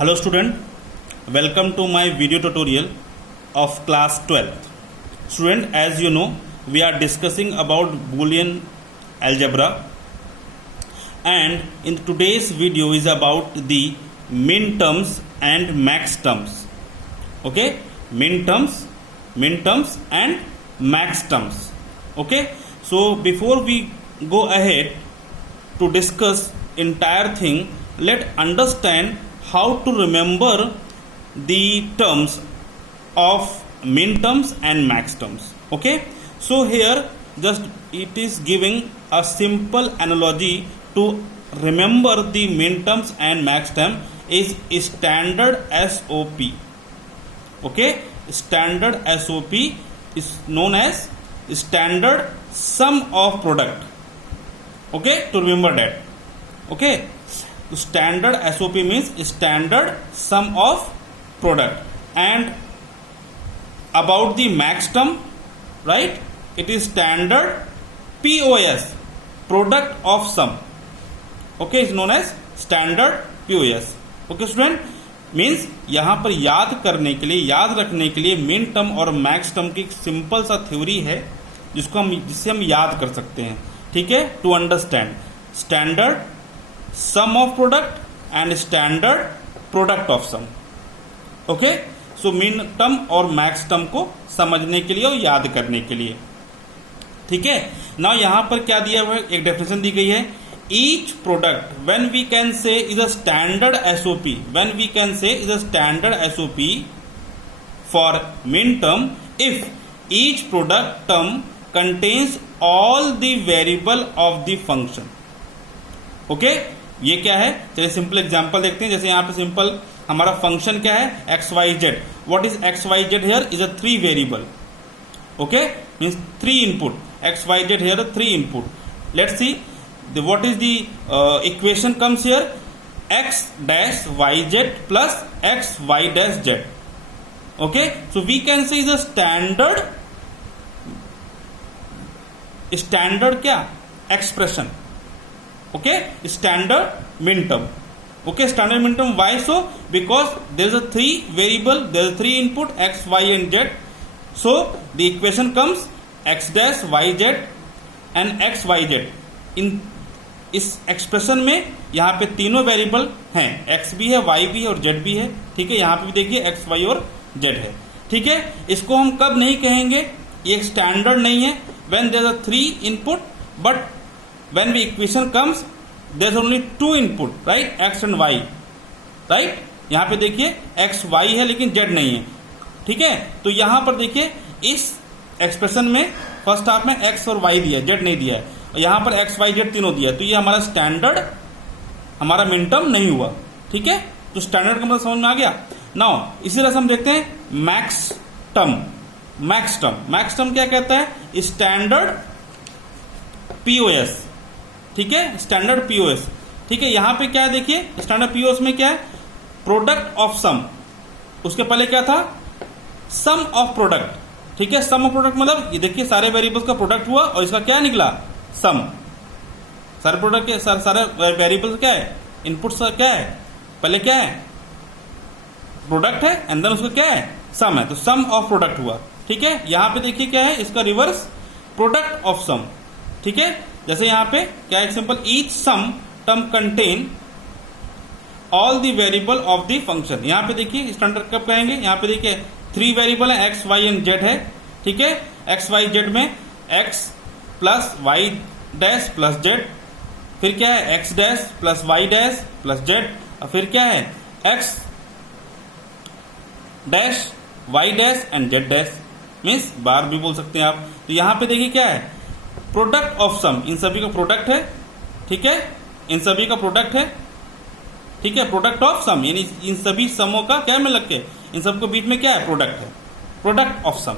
Hello student, welcome to my video tutorial of class 12th. Student, as you know, we are discussing about Boolean algebra, and in today's video is about the min terms and max terms. Okay, min terms and max terms. Okay, so before we go ahead to discuss entire thing, let's understand how to remember the terms of min terms and max terms. Okay, so here just it is giving a simple analogy to remember the min terms and max term is standard SOP. Okay, standard SOP is known as standard sum of product. Okay, to remember that. Okay, standard SOP means standard sum of product. And about the max term, right, it is standard POS, product of sum. Okay, is known as standard POS. Okay student, means यहाँ पर याद करने के लिए, याद रखने के लिए मिन टर्म और मैक्स टर्म की सिंपल सा थ्योरी है जिससे हम याद कर सकते हैं. ठीक है, to understand standard sum of product and standard product of sum. Okay, so min term और मैक्स टर्म को समझने के लिए और याद करने के लिए. ठीक है, नाउ यहां पर क्या दिया हुआ है, एक डेफिनेशन दी गई है. Each product when we can say is a standard SOP, when we can say is a standard SOP for min term if each product term contains all the variable of the function. Okay, ये क्या है, चलिए simple example देखते हैं. जैसे यहां पे simple हमारा फंक्शन क्या है, x Y z. What is x Y z here, is a 3 variable. Okay, means 3 input. X Y z here 3 input. Let's see what is the equation comes here, x dash yz plus x y dash z. Okay, so we can say is a standard क्या expression. Okay, standard min term. Okay, standard min term. Why so? Because there is a 3 variable, there is a 3 input x y and z. So the equation comes x dash yz and x yz. in इस expression में यहाँ पे तीनों variable हैं, x भी है, Y भी है और जेड भी है. ठीक है, यहाँ पे भी देखिए एक्स वाई और जेड है. ठीक है, इसको हम कब नहीं कहेंगे, ये स्टैंडर्ड नहीं है. When there are 3 input but when we equation comes there is only 2 input, right, x and y. Right, यहाँ पे देखिए एक्स वाई है लेकिन जेड नहीं है. ठीक है, तो यहाँ पर देखिए इस एक्सप्रेशन में फर्स्ट हाफ में एक्स और वाई दिया है, जेड नहीं दिया है. यहां पर एक्स वाई जेड तीनों दिया है, तो ये हमारा स्टैंडर्ड, हमारा मिन टर्म नहीं हुआ. ठीक है, तो स्टैंडर्ड का मतलब समझ में आ गया. नाउ इसी तरह से हम देखते हैं मैक्स टर्म. मैक्स टर्म क्या कहता है, स्टैंडर्ड पीओएस. ठीक है, स्टैंडर्ड पीओएस. ठीक है, यहां पे क्या है, देखिए स्टैंडर्ड पीओएस में क्या है, प्रोडक्ट ऑफ सम. उसके पहले क्या था, सम ऑफ प्रोडक्ट. ठीक है, सम ऑफ प्रोडक्ट मतलब ये देखिए सारे वेरिएबल्स का प्रोडक्ट हुआ और इसका क्या निकला, सम. सारे प्रोडक्ट के सारे वेरिएबल्स क्या है, इनपुट क्या है, पहले क्या है, प्रोडक्ट है एंड देन उसका क्या है, सम है. तो सम ऑफ प्रोडक्ट हुआ. ठीक है, यहां पे देखिए क्या है, इसका रिवर्स प्रोडक्ट ऑफ सम. ठीक है, जैसे यहां पे क्या है, simple each sum term contain all the variable of the function. यहां पे देखिए स्टैंडर्ड कब कहेंगे, यहां पे देखिए 3 वेरिएबल है, एक्स वाई एंड जेड है. ठीक है, एक्स वाई जेड में X plus Y dash plus Z, फिर क्या है X dash plus Y dash plus Z, और फिर क्या है X dash Y dash and Z dash, means bar भी बोल सकते हैं आप. तो यहां पे देखिए क्या है, प्रोडक्ट ऑफ सम, इन सभी का प्रोडक्ट है. ठीक है, इन सभी का प्रोडक्ट है. ठीक है, प्रोडक्ट ऑफ सम यानी इन सभी समों का क्या में लग के, इन सबको बीच में क्या है, प्रोडक्ट है, प्रोडक्ट ऑफ सम.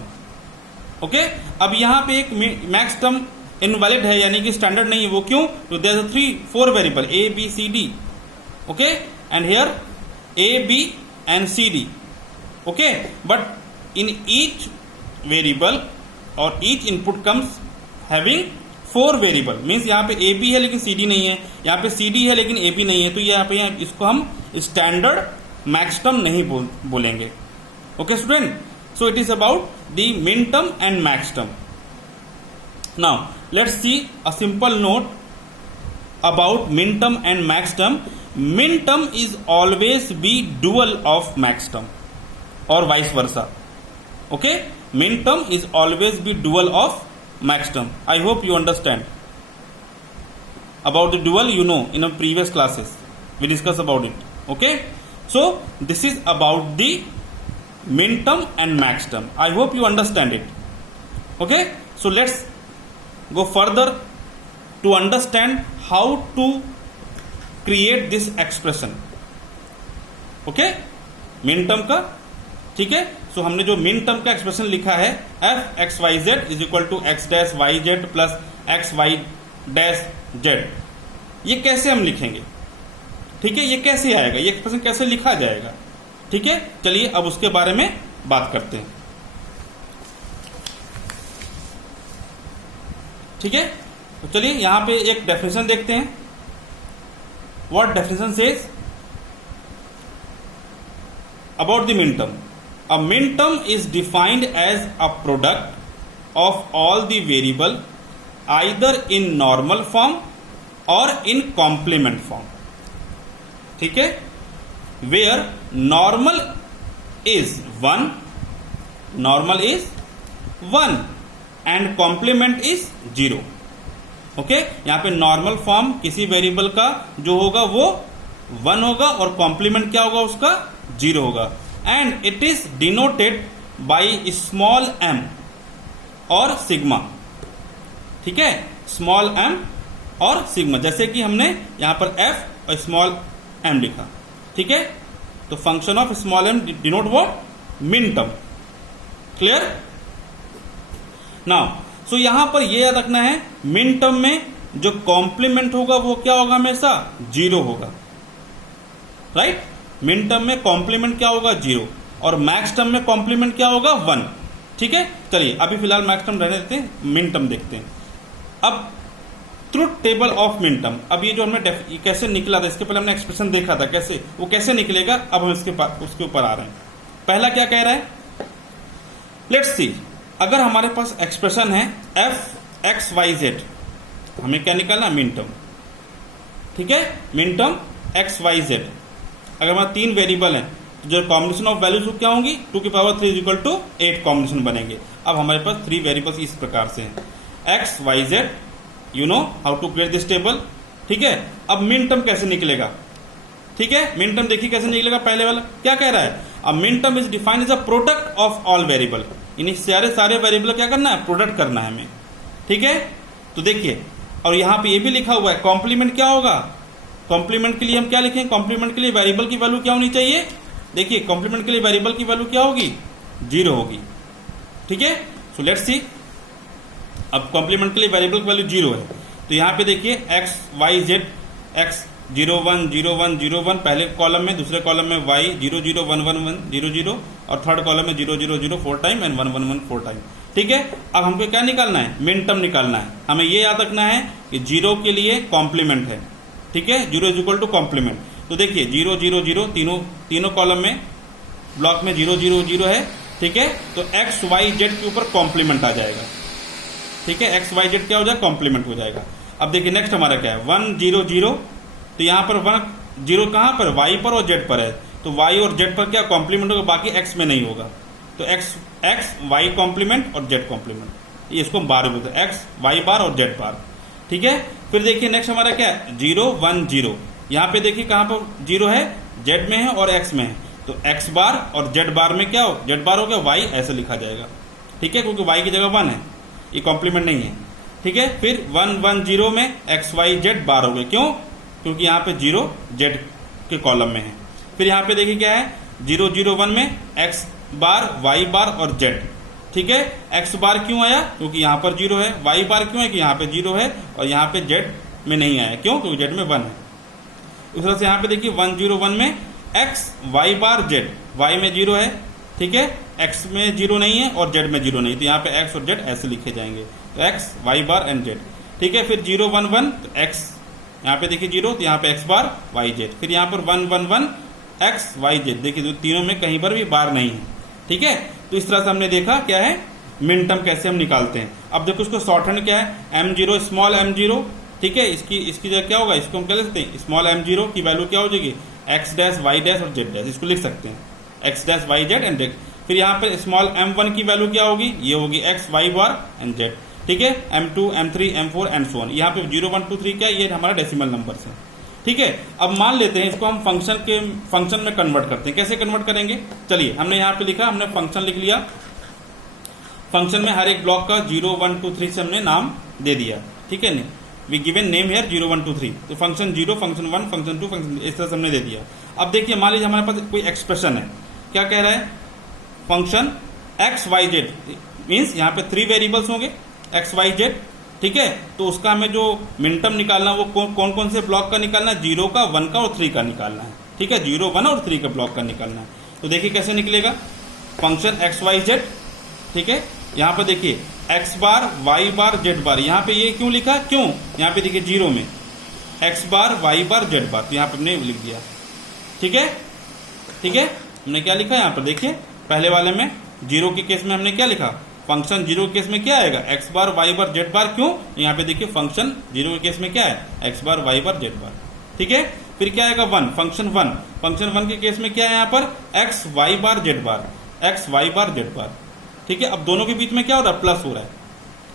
ओके, अब यहां पे एक मैक्स टर्म इनवैलिड है यानी कि स्टैंडर्ड नहीं है. वो क्यों, तो there are 4 variable A B C D. Okay, and here A B and C D. Okay, but in each variable और each input comes having 4 variable. Means यहाँ पे ए बी है लेकिन सी डी नहीं है, यहाँ पे सी डी है लेकिन ए बी नहीं है. तो यहाँ पे इसको हम स्टैंडर्ड मैक्स टर्म नहीं बोलेंगे। Okay student, so it is about the min term and max term. Now let's see a simple note about min term and max term. Min term is always be dual of max term or vice versa. Okay, min term is always be dual of max term. I hope you understand about the dual. You know, in our previous classes we discussed about it. Okay, so this is about the min term and max term. I hope you understand it. Okay, so let's go further to understand how to create this expression. Okay, min term का, ठीक है। सो हमने जो min term का expression लिखा है f x y z is equal to x dash y z plus x y dash z, ये कैसे हम लिखेंगे, ठीक है, ये कैसे आएगा, ये एक्सप्रेशन कैसे लिखा जाएगा, ठीक है। चलिए अब उसके बारे में बात करते हैं, ठीक है। तो चलिए यहां पे एक डेफिनेशन देखते हैं। What definition says about the min term. A min term is defined as a product of all the variable either in normal form और इन कॉम्प्लीमेंट फॉर्म, ठीक है, where normal is 1 and complement is 0। Okay, यहां पे normal form किसी variable का जो होगा वो 1 होगा और कॉम्प्लीमेंट क्या होगा उसका 0 होगा। And it is denoted by small m और सिग्मा, ठीक है, स्मॉल m और सिग्मा, जैसे कि हमने यहां पर f और स्मॉल m लिखा, ठीक है। तो function of small m denote what, min term. Clear now, so यहां पर यह याद रखना है, मिन टर्म में जो कॉम्प्लीमेंट होगा वो क्या होगा, हमेशा 0 होगा, राइट। मिन टर्म में कॉम्प्लीमेंट क्या होगा 0 और मैक्स टर्म में कॉम्प्लीमेंट क्या होगा 1, ठीक है। चलिए अभी फिलहाल मैक्स टर्म रहने देते हैं, मिन टर्म देखते हैं। अब truth table of min term, अब ये जो हमने कैसे निकला था, इसके पहले हमने एक्सप्रेशन देखा था कैसे, वो कैसे निकलेगा, अब हम उसके ऊपर आ रहे हैं। पहला क्या कह रहा है, लेट्स सी, अगर हमारे पास एक्सप्रेशन है f x y z, हमें क्या निकालना, मिन टर्म, ठीक है, min term x y z। अगर हमारे 3 वेरिएबल हैं तो जो कॉम्बिनेशन ऑफ वैल्यूज क्या होंगी, 2 की पावर 3 इक्वल टू 8 कॉम्बिनेशन बनेंगे। अब हमारे पास 3 वेरिएबल्स इस प्रकार से हैं, x y z, you know how to create this table, ठीक है। अब मिन टर्म कैसे निकलेगा, ठीक है, मिन टर्म देखिए कैसे निकलेगा। पहले वाला क्या कह रहा है, अब min term is defined as a product of all variable, इन्हीं सारे वेरिएबल क्या करना है, प्रोडक्ट करना है हमें, ठीक है। तो देखिए, और यहां पे ये भी लिखा हुआ है कॉम्प्लीमेंट क्या होगा, कॉम्प्लीमेंट के लिए हम क्या लिखें, कॉम्प्लीमेंट के लिए वेरिएबल की वैल्यू क्या होनी चाहिए, देखिए कॉम्प्लीमेंट के लिए वेरिएबल की वैल्यू क्या होगी, 0 होगी, ठीक है। सो लेट्स सी, अब कॉम्प्लीमेंट के लिए वेरिएबल की वैल्यू 0 है, तो यहां पे देखिए x y z, x 0 1 0 1 0 1 पहले कॉलम में, दूसरे कॉलम में y 0 0 1 1 1 0 0 और थर्ड कॉलम में 0 0 0 4 टाइम एंड 1 1 1 4 टाइम, ठीक है। अब हमको क्या निकालना है, मिन टर्म निकालना है। हमें ये याद रखना है कि 0 के लिए कॉम्प्लीमेंट है, ठीक है, 0 इज इक्वल टू कॉम्प्लीमेंट। तो देखिए 0 0 0 तीनों कॉलम में ब्लॉक में 0 0 0 है, ठीक है। तो x y z के ऊपर कॉम्प्लीमेंट आ जाएगा, ठीक है, x y z क्या हो जाएगा, कॉम्प्लीमेंट हो जाएगा। अब देखिए नेक्स्ट हमारा क्या है, 1 0 0, तो यहां पर 1 0 कहां पर, y पर और z पर है, तो y और z पर क्या कॉम्प्लीमेंट होगा, बाकी x में नहीं होगा। तो x y कॉम्प्लीमेंट और z कॉम्प्लीमेंट, ये इसको बार बोलते हैं, x y बार और z बार, ठीक है। फिर देखिए नेक्स्ट हमारा क्या है, 0 1 0, यहां पे देखिए कहां पर 0 है, z में है और x में है, तो x बार और z बार में क्या हो, z बार हो गया, y ऐसे लिखा जाएगा, ठीक है, क्योंकि y की जगह 1 है, ये कॉम्प्लीमेंट नहीं है, ठीक है। फिर 1 1 0 में x y z बार हो गए, क्यों, क्योंकि यहाँ पे 0 z के कॉलम में है। फिर यहाँ पे देखिए क्या है, 0 0 1 में x बार y बार और z, ठीक है। x बार क्यों आया, क्योंकि यहाँ पर 0 है, y बार क्यों है कि यहाँ पे 0 है और यहाँ पे z में नहीं आया, क्यों, क्योंकि z में 1 है। उस तरह से यहाँ पे देखिए 1 0 1 में x y बार z, y में 0 है, ठीक है, x में 0 नहीं है और z में 0 नहीं, तो यहाँ पे x और z ऐसे लिखे जाएंगे, तो x y bar and z, ठीक है। फिर 0 1 1, तो x यहाँ पे देखिए 0, तो यहाँ पे x बार y z, फिर यहाँ पर 1 1 1 एक्स वाई जेड। देखिए तो तीनों में कहीं पर भी बार नहीं है, ठीक है। तो इस तरह से हमने देखा क्या है मिन टर्म कैसे हम निकालते हैं। अब देखो इसको शॉर्ट हैंड क्या है m0 स्मॉल m0, ठीक है। इसकी जगह क्या होगा, इसको हम क्या लिख सकते हैं, स्मॉल m0 की वैल्यू क्या हो जाएगी x डैश y डैश और z डैश, इसको लिख सकते हैं x dash y z and z। फिर यहाँ पे स्मॉल m1 की वैल्यू क्या होगी, ये होगी x y bar and z, ठीक है। m2 m3 m4 and so on. यहाँ पे 0 1 2 3 क्या है, ये हमारा डेसिमल नंबर्स है, ठीक है। अब मान लेते हैं इसको हम फंक्शन में कन्वर्ट करते हैं। कैसे कन्वर्ट करेंगे, चलिए हमने यहाँ पे लिखा, हमने फंक्शन लिख लिया। फंक्शन में हर एक ब्लॉक का 0 1 2 3 से हमने नाम दे दिया, ठीक है। वी गिवन नेम हियर 0 1 2 3, तो फंक्शन 0 फंक्शन 1 फंक्शन 2 फंक्शन, इस तरह से हमने दे दिया। अब देखिए मान लीजिए हमारे पास कोई एक्सप्रेशन है, क्या कह रहा है, function x Y z means यहाँ पे 3 वेरिएबल्स होंगे एक्स वाई जेड, ठीक है। तो उसका हमें जो मिनटर्म निकालना वो कौन कौन से ब्लॉक का निकालना है, 0 का 1 का और 3 का निकालना है, ठीक है। 0 1 और 3 का ब्लॉक का निकालना है। तो देखिए कैसे निकलेगा, फंक्शन एक्स वाई जेड, ठीक है। यहाँ पे देखिए एक्स बार वाई बार जेड बार, यहाँ पे ये क्यों लिखा, क्यों, यहाँ पे देखिए 0 में एक्स बार वाई बार जेड बार, तो यहाँ पे हमने लिख दिया, ठीक है, ठीक है। हमने क्या लिखा यहाँ पर देखिए, पहले वाले में 0 के केस में हमने क्या लिखा, फंक्शन 0 के केस में क्या आएगा, एक्स बार वाई बार जेड बार, क्यों, यहाँ पे देखिए फंक्शन 0 के केस में क्या है, एक्स बार वाई बार जेड बार, ठीक है। फिर क्या आएगा 1, फंक्शन 1 के केस में क्या है यहाँ पर, एक्स वाई बार जेड बार, एक्स वाई बार जेड बार, ठीक है। अब दोनों के बीच में क्या हो रहा है, प्लस हो रहा है,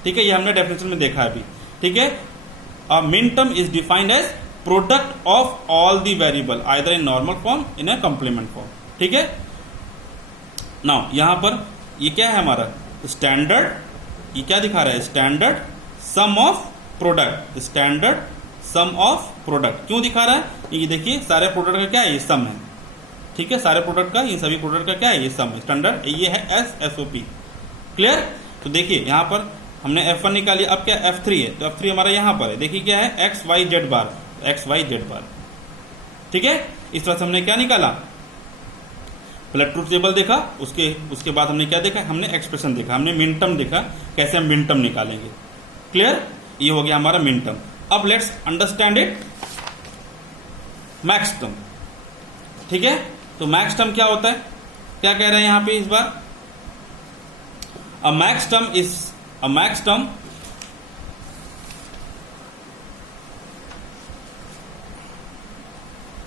ठीक है। ये हमने डेफिनेशन में देखा है अभी, ठीक है। A min term is defined as product of all the variable either in normal form in a complement form, ठीक है। नाउ यहां पर ये क्या है हमारा स्टैंडर्ड, ये क्या दिखा रहा है, standard sum of product, standard sum of product क्यों दिखा रहा है, ये देखिए सारे प्रोडक्ट का क्या है, ये सम है, ठीक है। सारे प्रोडक्ट का, ये सभी प्रोडक्ट का क्या है, ये सम है, स्टैंडर्ड ये है SSOP, क्लियर। तो देखिए यहां पर हमने F1 निकाली, अब क्या F3 है, तो F3 हमारा यहां पर है, देखिए क्या है एक्स वाई जेड बार, एक्स वाई जेड बार, ठीक है। इस तरह से हमने क्या निकाला, पहले ट्रूथ टेबल देखा, उसके बाद हमने क्या देखा, हमने एक्सप्रेशन देखा, हमने मिन टर्म देखा, कैसे हम मिन टर्म निकालेंगे, क्लियर। ये हो गया हमारा मिन टर्म। अब let's understand it max term, ठीक है। तो मैक्स टर्म क्या होता है, क्या कह रहे हैं यहां पे इस बार, a max term is a max term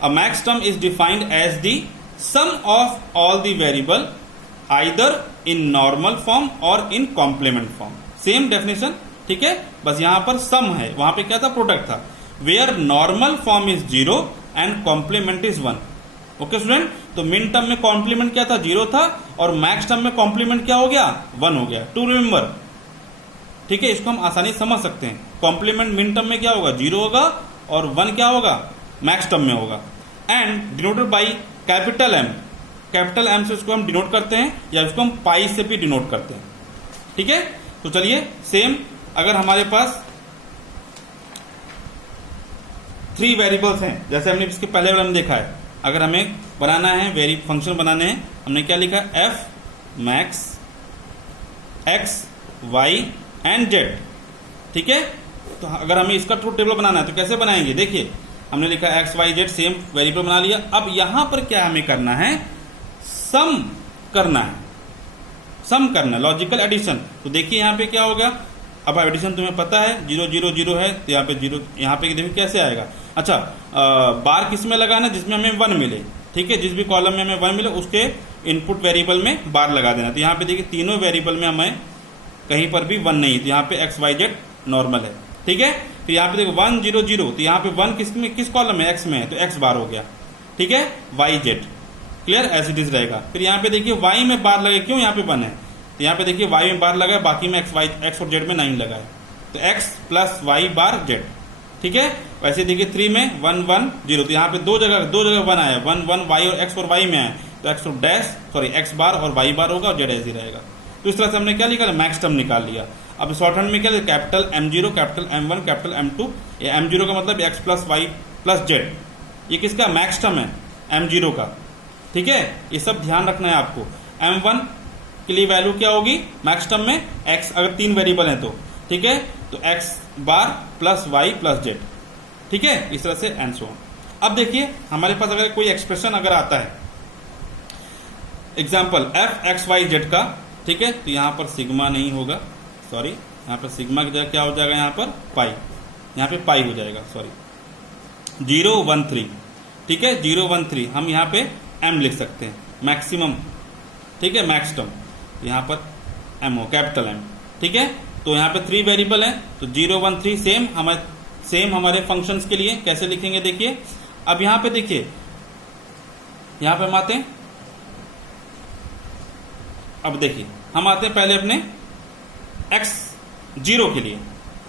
a max term is defined as the sum of all the variable either in normal form or in complement form, same definition, ठीक है। बस यहां पर सम है, वहां पे क्या था, प्रोडक्ट था, where normal form is 0 and complement is 1, okay student. तो मिन टर्म में कॉम्प्लीमेंट क्या था, 0 था, और मैक्स टर्म में कॉम्प्लीमेंट क्या हो गया, 1 हो गया, टू रिमेंबर, ठीक है। इसको हम आसानी से समझ सकते हैं, कॉम्प्लीमेंट मिन टर्म में क्या होगा, 0 होगा, और 1 क्या होगा, मैक्स टर्म में होगा, and denoted by capital M, capital M से इसको हम डिनोट करते हैं, या इसको हम पाई से भी डिनोट करते हैं, ठीक है। तो चलिए सेम, अगर हमारे पास 3 वेरिएबल्स हैं, जैसे हमने इसके पहले वाले में देखा है, अगर हमें बनाना है फंक्शन बनाने हैं, हमने क्या लिखा, f max x y and z, ठीक है। तो अगर हमें इसका ट्रूथ टेबल बनाना है तो कैसे बनाएंगे, देखिए हमने लिखा x Y z, same variable बना लिया। अब यहां पर क्या हमें करना है, सम करना है, सम करना है, लॉजिकल एडिशन। तो देखिए यहां पे क्या होगा, अब एडिशन तुम्हें पता है 0 0 0 है, तो यहाँ पे 0, यहाँ पे देखिए कैसे आएगा, अच्छा बार किस में लगाना, जिसमें हमें 1 मिले, ठीक है। जिस भी कॉलम में हमें 1 मिले उसके इनपुट वेरिएबल में बार लगा देना। तो यहाँ पे देखिए तीनों वेरिएबल में हमें कहीं पर भी 1 नहीं, तो यहाँ पे एक्स वाई जेड नॉर्मल है, ठीक है। तो यहाँ पे देखो 1 0 0, तो यहाँ पे 1 किस कॉलम में, एक्स में है, तो एक्स बार हो गया, ठीक है, y z, clear, as it is रहेगा। फिर यहाँ पे देखिए वाई में बार लगे, क्यों, यहाँ पे 1 है, तो यहाँ पे देखिए वाई में बार लगा है, बाकी में एक्स और जेड में 9 लगा है, तो एक्स प्लस वाई बार जेड, ठीक है। वैसे देखिए 3 में 1 1 0, तो यहाँ पे दो जगह 1 आया, 1 1 वाई और एक्स और वाई में आया, तो एक्स और डैश सॉरी एक्स बार और वाई बार होगा, और जेड ऐसे ही रहेगा। तो इस तरह से हमने क्या निकाला, मैक्स टर्म निकाल लिया। अब शॉर्ट हैंड में क्या, capital M0 capital M1 capital M2, ये M0 का मतलब x plus y plus z, ये किसका मैक्स टर्म है, M0 का, ठीक है। ये सब ध्यान रखना है आपको। M1 के लिए वैल्यू क्या होगी मैक्स टर्म में, x, अगर 3 वेरिएबल है तो, ठीक है, तो x बार प्लस वाई प्लस जेड, ठीक है, इस तरह से एंड सो ऑन। अब देखिए हमारे पास अगर कोई एक्सप्रेशन अगर आता है, example f x Y z का, ठीक है, तो यहाँ पर सिग्मा नहीं होगा, सॉरी यहाँ पर सिग्मा की जगह क्या हो जाएगा, यहाँ पर पाई, यहाँ पे पाई हो जाएगा, सॉरी 0 1 3, ठीक है, 0 1 3 हम यहाँ पे एम लिख सकते हैं, मैक्सिमम, ठीक है, मैक्स टर्म यहाँ पर एम हो, कैपिटल एम, ठीक है। तो यहाँ पे 3 वेरिएबल है, तो 0 1 3 सेम हमारे फंक्शंस के लिए कैसे लिखेंगे देखिए। अब यहाँ पे देखिए, यहाँ पे हम आते हैं, अब देखिए हम आते हैं पहले अपने x 0 के लिए,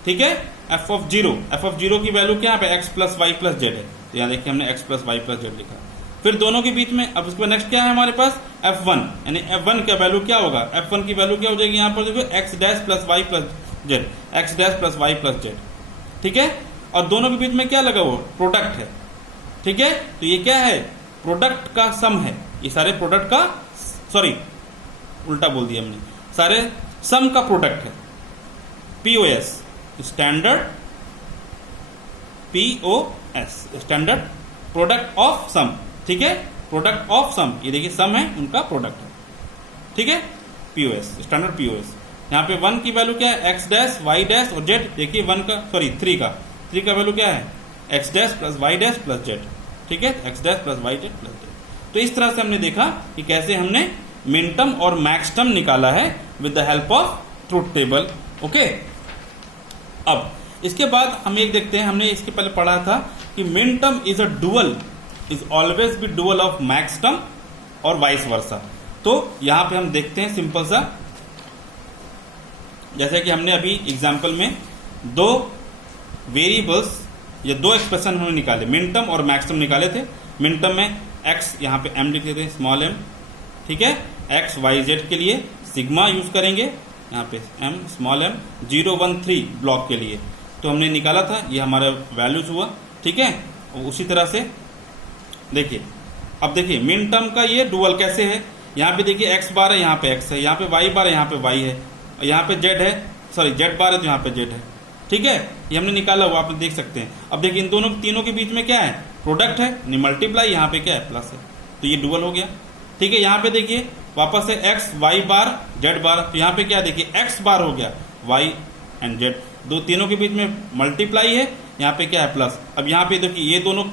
ठीक है, f ऑफ जीरो की वैल्यू क्या है, x plus y plus z है, तो यहाँ देखिए हमने x plus y plus z लिखा। फिर दोनों के बीच में अब उसके बाद नेक्स्ट क्या है हमारे पास, f1, यानी f1 का वैल्यू क्या होगा, f1 की वैल्यू क्या हो जाएगी, यहाँ पर देखो x dash plus y plus z, x dash plus y plus z, ठीक है। और दोनों के बीच में क्या लगा, वो प्रोडक्ट है, ठीक है। तो ये क्या है, प्रोडक्ट का सम है, ये सारे प्रोडक्ट का, सॉरी उल्टा बोल दिया हमने, सारे सम का प्रोडक्ट है, POS, standard POS, standard product of sum, ठीक है, प्रोडक्ट ऑफ सम, ये देखिए सम है उनका प्रोडक्ट है, ठीक है, POS, स्टैंडर्ड POS। यहाँ पे 1 की वैल्यू क्या है, x डैश वाई डैश और जेड, देखिए 3 का वैल्यू क्या है, x dash plus Y dash plus z, ठीक है, x dash plus Y dash plus z. तो इस तरह से हमने देखा कि कैसे हमने मिन टर्म और मैक्स टर्म निकाला है with the help of truth table, okay. अब इसके बाद हम एक देखते हैं, हमने इसके पहले पढ़ा था कि मिन term is a dual, is always be dual of max term और वाइस वर्सा। तो यहां पे हम देखते हैं सिंपल सा, जैसे कि हमने अभी एग्जाम्पल में 2 वेरिएबल्स या 2 एक्सप्रेशन हमने निकाले, मिन टर्म और मैक्स टर्म निकाले थे। मिन टर्म में x यहाँ पे m लिख देते हैं, स्मॉल m, ठीक है, x y z के लिए सिग्मा यूज करेंगे, यहाँ पे m स्मॉल m, 0 1 3 ब्लॉक के लिए तो हमने निकाला था, ये हमारा वैल्यूज हुआ, ठीक है। उसी तरह से देखिए, अब देखिए मिन टर्म का ये डुअल कैसे है, यहाँ पे देखिए x बार है, यहाँ पे x है, यहाँ पे y बार है, यहाँ पे y है, यहाँ पे z है, सॉरी z बार है तो यहाँ पे z है, ठीक है, ये हमने निकाला हुआ, आप देख सकते हैं। अब देखिए इन तीनों के बीच में क्या है, प्रोडक्ट है, मल्टीप्लाई, यहाँ पे क्या है, प्लस है, तो ये डुअल हो गया, ठीक है। यहाँ पे देखिए वापस से x y बार z बार, तो यहाँ पे क्या देखिए x बार हो गया, y एंड z, तीनों के बीच में मल्टीप्लाई है, यहाँ पे क्या है, प्लस। अब यहाँ पे देखिए ये दोनों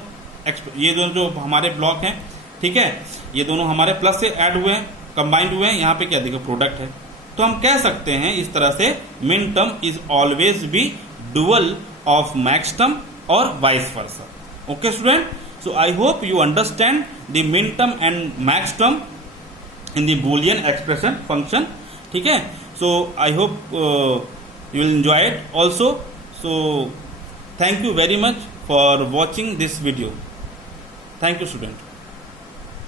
जो हमारे ब्लॉक हैं, ठीक है, ये दोनों हमारे प्लस से ऐड हुए हैं, कंबाइंड हुए हैं, यहाँ पे क्या देखिए प्रोडक्ट है। तो हम कह सकते हैं इस तरह से min term is always be dual of max term और vice versa, okay student. So I hope you understand the min term and max term in the Boolean expression function, ठीक है। So I hope you will enjoy it also. So thank you very much for watching this video. Thank you student.